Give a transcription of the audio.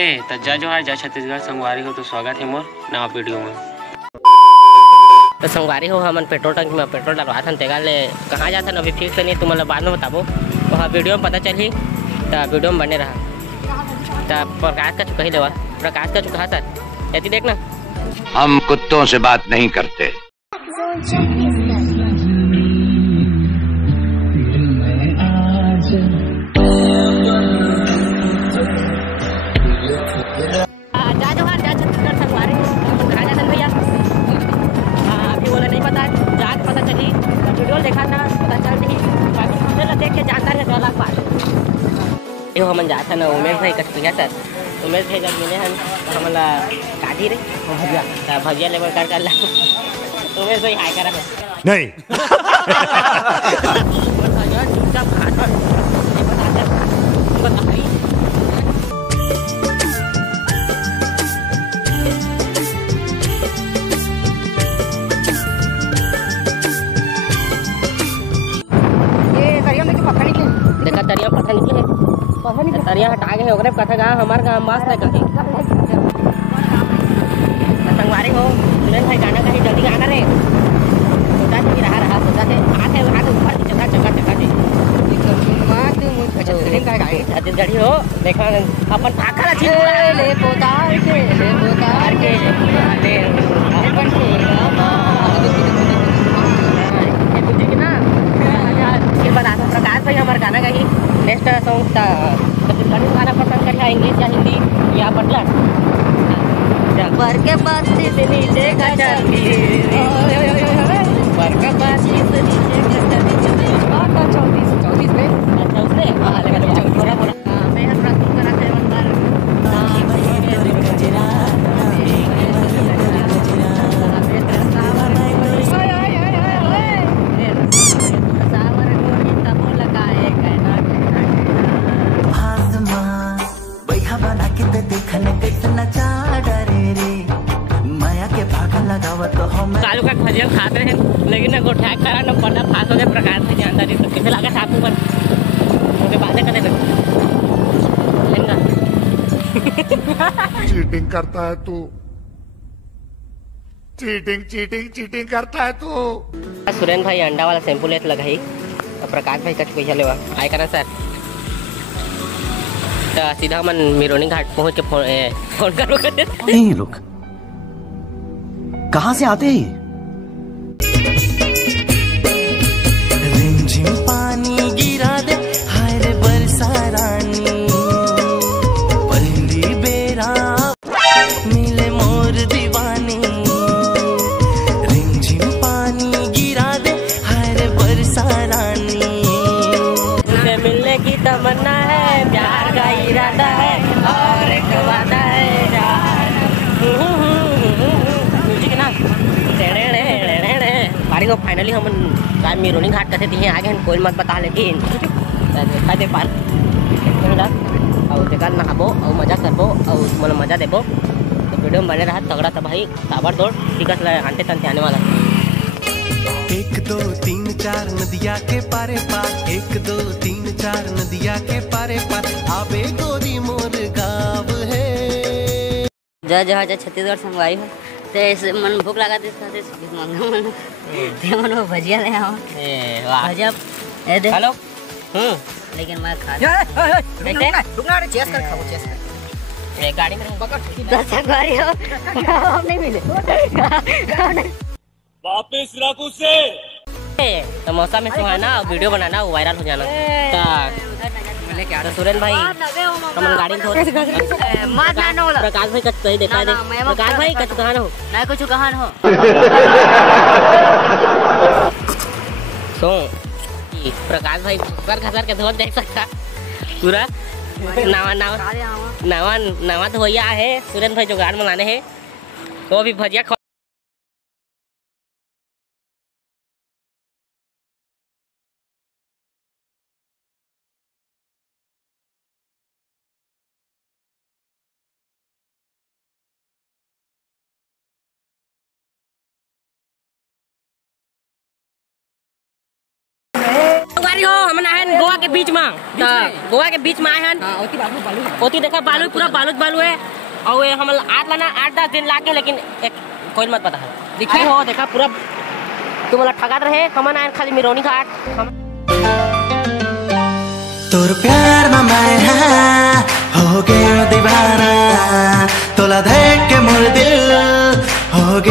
तो जय जोहार जय छत्तीसगढ़। संगवारी हो तो स्वागत है मोर नवा वीडियो में। तो संगवारी हो हमन पेट्रोल टंकी में पेट्रोल डलवा थन तेगा ले कहाँ जाथन अभी फिक्स नहीं, तुम बाद में बताबो तो हाँ वीडियो में पता चली। तो वीडियो में बने रहा। तो प्रकाश का चुका ही देवा, प्रकाश का चुका सर यदि देखना। हम कुत्तों से बात नहीं करते। देखा ना पता चल नहीं बाकी हमने देख के जानता है 2 लाख बात यो हमन जाता ना उमेश भाई कटिया सर उमेश भाई जब मिले हैं तो हमला काटी रे भजिया भजिया लेवल कर ला उमेश भाई हाय करा नहीं चुपचाप खा देखा तरिया पता निकले है तरिया हटा के ओकरे कथा गा हमार गांव मस्त है कहीं संगवारी हो सुरेश भाई गाना कहीं जल्दी गाना रे सोचा कि रहा सोचा थे आते ऊपर चका चका चका दे मात मुझ फिल्म का गाई छत्तीसगढ़ी हो देखा अपन आखरा छी ले पोतार के ले अपन प्रकाश भाई हमारे गाना गाई नेक्स्ट सॉन्ग छत्तीसगढ़ी गाना पसंद करिए इंग्लिश या हिंदी या बदला पर के बात से नीचे का चलती पर के बात से नीचे का चलती 34 में अच्छा उसने हां लगा पूरा मैं हर रात करा थे बंदर कालू का भजिया खाते हैं लेकिन ना गोठा करा ना पड़ा फांस हो गया प्रकाश से जानकारी तो कैसे लगा था ऊपर उनके बातें करने लगे चीटिंग करता है तू चीटिंग करता है तू। सुरेंद्र भाई अंडा वाला शैम्पू लेते लगा ही प्रकाश भाई कच पैसा लेवा आए करा सर तो सीधा मन मिरोनी घाट पहुंच के फोन करो नहीं रुक कहाँ से आते हैं? रिमझिम पानी गिरा दे हाय रे बरसा रानी पहली बेरा मिले मोर दीवानी रिमझिम पानी गिरा दे हाय रे बरसा रानी तुझसे मिलने की तमन्ना है प्यार का इरादा है और एक वादा है बारी को फाइनली हम मिरोनी घाट करते थे आगे कोई मत बता लेकिन देखा दे पार और देखा नहाबो और मजा करबो और मन मजा देबो तो वीडियो में बने रहा तगड़ा था भाई ताबड़ तोड़ टिकट आंटे तंते आने वाला 1 2 3 4 नदिया के पारे पार 1 2 3 4 नदिया के पारे पार आबे गोरी मोर गाँव है। जय जय जय छत्तीसगढ़ संगवारी हो ते मन भूख लगा दे मन ते मन भजिया ले आओ ए वाह भजिया ए दे हेलो लेकिन मैं खा रुकना रे चेस कर खाओ चेस कर ए गाड़ी में पकड़ संगवारी हो हम नहीं मिले वापस रखो से तो मौसम में सुहाना वीडियो बनाना वायरल हो जाना तो सुरेंद्र भाई कमल गाड़ी में मत ना नो प्रकाश भाई कच सही देखा दे प्रकाश भाई कच कहां हो ना कुछ कहां हो सो प्रकाश भाई सर खसर के धोत देख सकता पूरा नवा तो भैया है सुरेंद्र भाई जो गाड़ मनाने हैं वो भी भजिया हो हम गोवा के बीच में गोवा के बीच में आए हैं। ओती देखा बालू पूरा बालू है और ये हम आज लाना 8-10 दिन लाके लेकिन एक कोई मत पता है दिखाई हो देखा पूरा तुम्हारा ठगात रहे कमन आए खाली मिरोनी का आट तोर प्यार में मैं